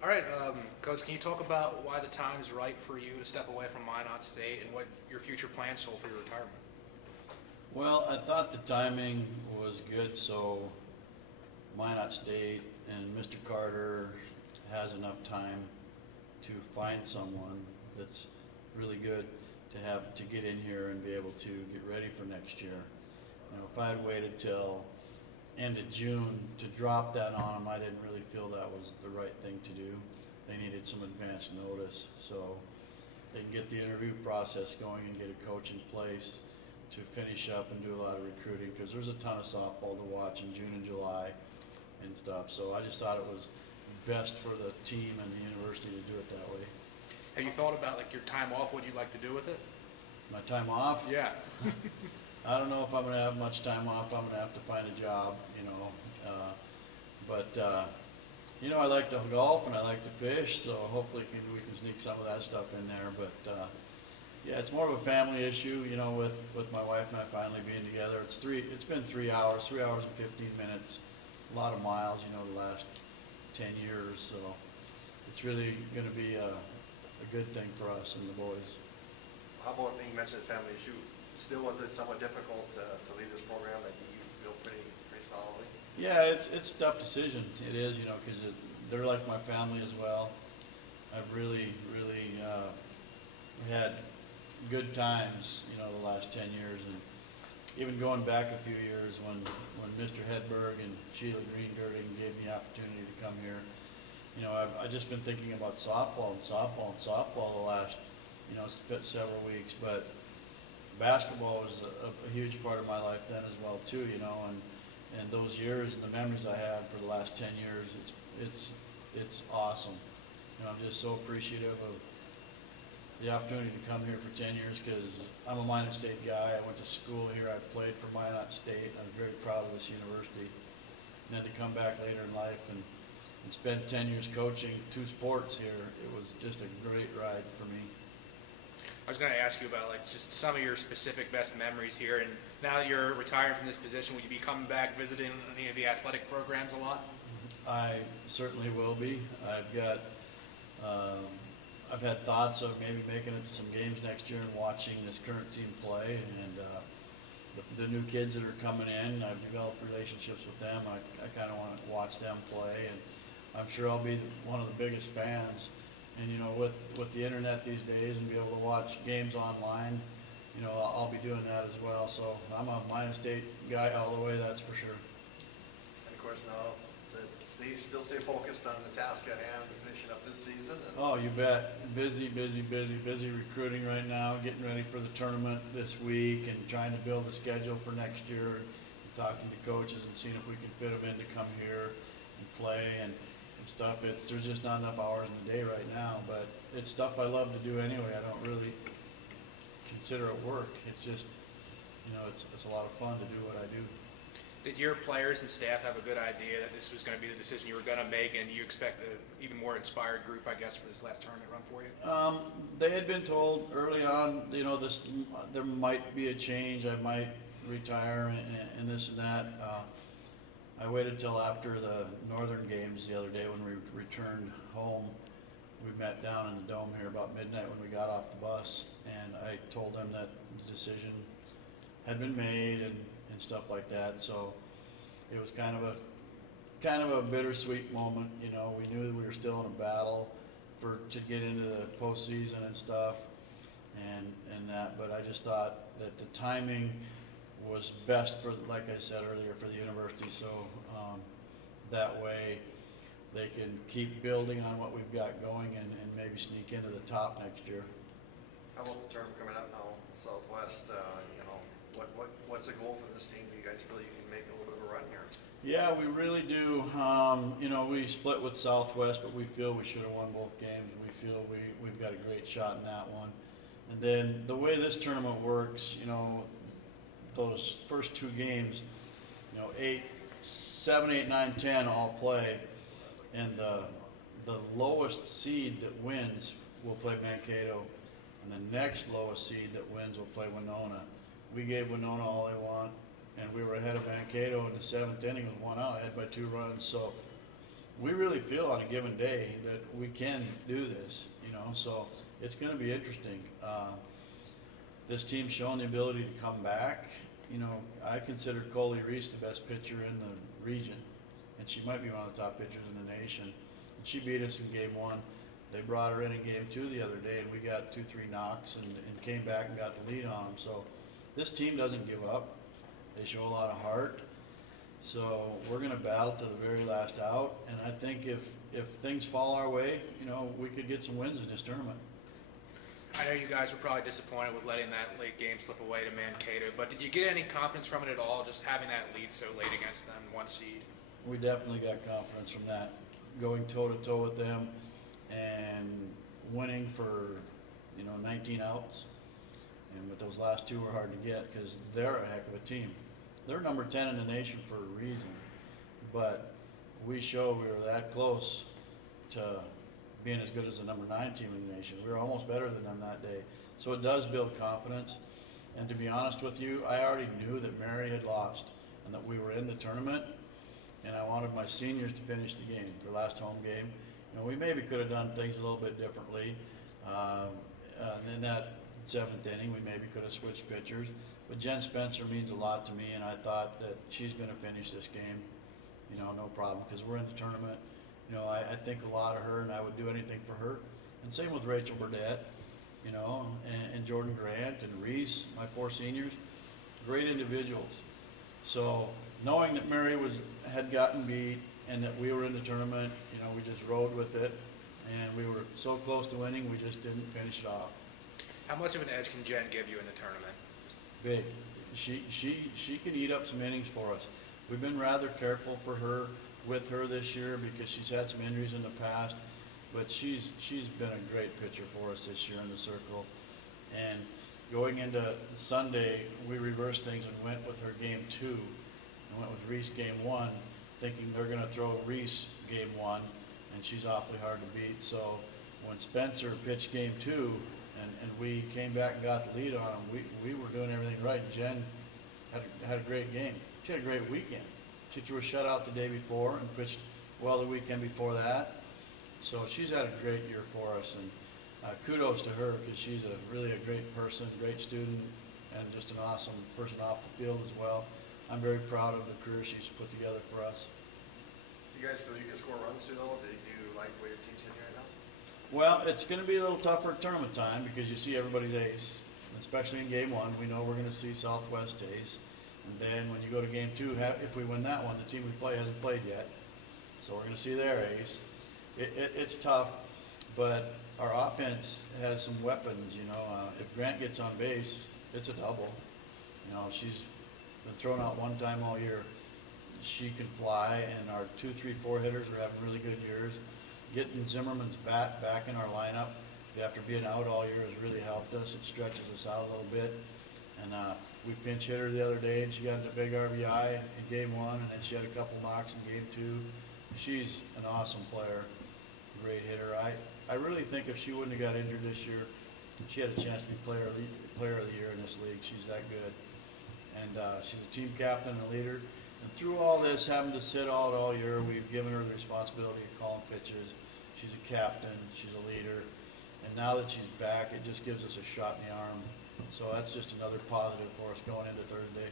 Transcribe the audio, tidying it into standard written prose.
All right, Coach, can you talk about why the time's right for you to step away from Minot State and what your future plans hold for your retirement? Well, I thought the timing was good, so Minot State and Mr. Carter has enough time to find someone that's really good to have to get in here and be able to get ready for next year. You know, if I had waited till end of June to drop that on them, I didn't really feel that was the right thing to do. They needed some advance notice, so they can get the interview process going and get a coach in place to finish up and do a lot of recruiting, because there's a ton of softball to watch in June and July and stuff. So I just thought it was best for the team and the university to do it that way. Have you thought about like your time off, what you'd like to do with it? My time off, Yeah. I don't know if I'm gonna have much time off. I'm gonna have to find a job, you know. You know, I like to golf and I like to fish, so hopefully we can sneak some of that stuff in there. But yeah, it's more of a family issue, you know, with my wife and I finally being together. It's been 3 hours, 3 hours and 15 minutes, a lot of miles, you know, the last 10 years. So it's really gonna be a good thing for us and the boys. How about, you mentioned family issue, still was it somewhat difficult to leave this program that you feel pretty solidly? Yeah, it's a tough decision. It is, you know, because they're like my family as well. I've really had good times, you know, the last 10 years, and even going back a few years when Mr. Hedberg and Sheila Greengirding gave me the opportunity to come here. You know, I've just been thinking about softball the last, you know, several weeks, but basketball was a huge part of my life then as well too, you know, and those years and the memories I had for the last 10 years, it's awesome. You know, I'm just so appreciative of the opportunity to come here for 10 years, because I'm a Minot State guy. I went to school here. I played for Minot State. I'm very proud of this university. And then to come back later in life and spend 10 years coaching 2 sports here, it was just a great ride for me. I was going to ask you about like just some of your specific best memories here, and now that you're retired from this position, will you be coming back visiting any of the athletic programs a lot? I certainly will be. Um, I've had thoughts of maybe making it to some games next year and watching this current team play, and the new kids that are coming in, I've developed relationships with them. I kind of want to watch them play, and I'm sure I'll be one of the biggest fans. And you know, with the internet these days and be able to watch games online, you know, I'll be doing that as well. So I'm a Minot State guy all the way, that's for sure. And of course now, to still stay focused on the task at hand, finishing up this season. And Oh, you bet. Busy recruiting right now, getting ready for the tournament this week and trying to build a schedule for next year, and talking to coaches and seeing if we can fit them in to come here and play and stuff. There's just not enough hours in the day right now, but it's stuff I love to do anyway. I don't really consider it work. It's just, you know, it's a lot of fun to do what I do. Did your players and staff have a good idea that this was going to be the decision you were going to make, and you expect an even more inspired group, I guess, for this last tournament run for you? They had been told early on, you know, there might be a change. I might retire and this and that. I waited till after the Northern games the other day when we returned home. We met down in the dome here about midnight when we got off the bus, and I told them that the decision had been made and stuff like that. So it was kind of a bittersweet moment. You know, we knew that we were still in a battle to get into the postseason and stuff, and that. But I just thought that the timing was best for, like I said earlier, for the university. So that way they can keep building on what we've got going and maybe sneak into the top next year. how about the term coming up now, the Southwest? You know, what's the goal for this team? Do you guys feel you can make a little bit of a run here? Yeah, we really do. You know, we split with Southwest, but we feel we should have won both games. We feel we've got a great shot in that one. And then the way this tournament works, you know, those first 2 games, you know, 7, 8, 9, 10 all play, and the lowest seed that wins will play Mankato, and the next lowest seed that wins will play Winona. We gave Winona all they want, and we were ahead of Mankato in the 7th inning with 1 out, ahead by 2 runs. So we really feel on a given day that we can do this, you know, so it's gonna be interesting. This team's shown the ability to come back. You know, I consider Coley Reese the best pitcher in the region, and she might be one of the top pitchers in the nation. And she beat us in game one. They brought her in game two the other day, and we got 2-3 knocks and came back and got the lead on them. So this team doesn't give up. They show a lot of heart. So we're going to battle to the very last out. And I think if things fall our way, you know, we could get some wins in this tournament. I know you guys were probably disappointed with letting that late game slip away to Mankato, but did you get any confidence from it at all, just having that lead so late against them, 1 seed? We definitely got confidence from that, going toe-to-toe with them and winning for, 19 outs. And with those last two were hard to get because they're a heck of a team. They're number 10 in the nation for a reason, but we showed we were that close to being as good as the number 9 team in the nation. We were almost better than them that day. So it does build confidence. And to be honest with you, I already knew that Mary had lost and that we were in the tournament, and I wanted my seniors to finish the game, their last home game. We maybe could have done things a little bit differently. In that 7th inning, we maybe could have switched pitchers. But Jen Spencer means a lot to me, and I thought that she's going to finish this game, no problem, because we're in the tournament. I think a lot of her, and I would do anything for her. And same with Rachel Burdett, and Jordan Grant and Reese, my 4 seniors, great individuals. So knowing that Mary had gotten beat and that we were in the tournament, we just rode with it, and we were so close to winning, we just didn't finish it off. How much of an edge can Jen give you in the tournament? Big. She could eat up some innings for us. We've been rather careful with her this year because she's had some injuries in the past, but she's been a great pitcher for us this year in the circle. And going into Sunday, we reversed things and went with her game 2 and went with Reese game 1, thinking they're going to throw Reese game 1, and she's awfully hard to beat. So when Spencer pitched game 2 and we came back and got the lead on him, we were doing everything right. Jen had a great game. She had a great weekend. She threw a shutout the day before and pitched well the weekend before that. So she's had a great year for us, and kudos to her because she's really a great person, great student, and just an awesome person off the field as well. I'm very proud of the career she's put together for us. Do you guys feel you can score runs too, though? Do you like the way your team's hitting right now? Well, it's going to be a little tougher at tournament time because you see everybody's ace, especially in game 1. We know we're going to see Southwest ace. And then when you go to game 2, if we win that one, the team we play hasn't played yet. So we're going to see their ace. It's tough, but our offense has some weapons, If Grant gets on base, it's a double. She's been thrown out one time all year. She can fly, and our 2, 3, 4 hitters are having really good years. Getting Zimmerman's bat back in our lineup after being out all year has really helped us. It stretches us out a little bit. And we pinch hit her the other day, and she got into big RBI in game 1, and then she had a couple knocks in game 2. She's an awesome player, great hitter. I really think if she wouldn't have got injured this year, she had a chance to be player of the year in this league. She's that good. And she's a team captain and a leader. And through all this, having to sit out all year, we've given her the responsibility of calling pitches. She's a captain, she's a leader. And now that she's back, it just gives us a shot in the arm. So that's just another positive for us going into Thursday.